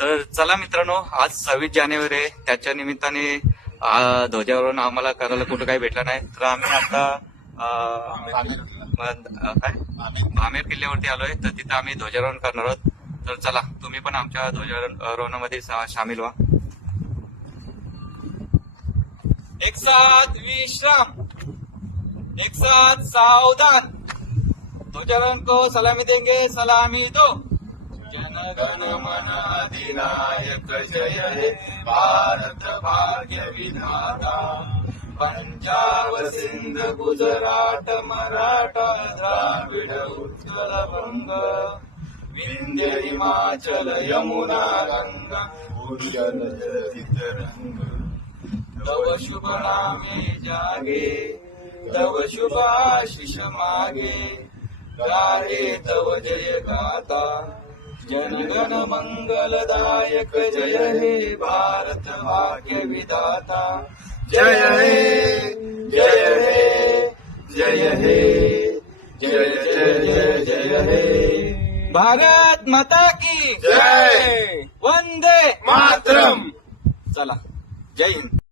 तर चला मित्रांनो, आज 26 जानेवारी आहे. त्याच्या निमित्ताने ध्वजारोहण आम्हाला करायला कुठं काही भेटलं नाही. तर आम्ही आता काय भामेर किल्ल्यावरती आलोय. तर तिथं आम्ही ध्वजारोहण करणार आहोत. तर चला, तुम्ही पण आमच्या ध्वजारोहणामध्ये सामील व्हा. एक साथ विश्राम, एक साथ सावधान. ध्वजारोहण को सलामी देंगे, सलामी दो. जन गण मन अधिनायक जय हे भारत भाग्य विधाता. पंजाब सिंध गुजरात मराठा द्राविड उत्कल बंग. विंध्य हिमाचल यमुना गंगा उज्जल तरंग. तव शुभ नामे जागे, तव शुभ आशीष मागे. गाहे तव जय गाथा, जनगण मंगलदायक जय हे भारत भाग्य विधाता. जय हे जय हे जय हे जय जय जय हे. भारत माता की जय. वंदे मातरम. चला, जय हिंद.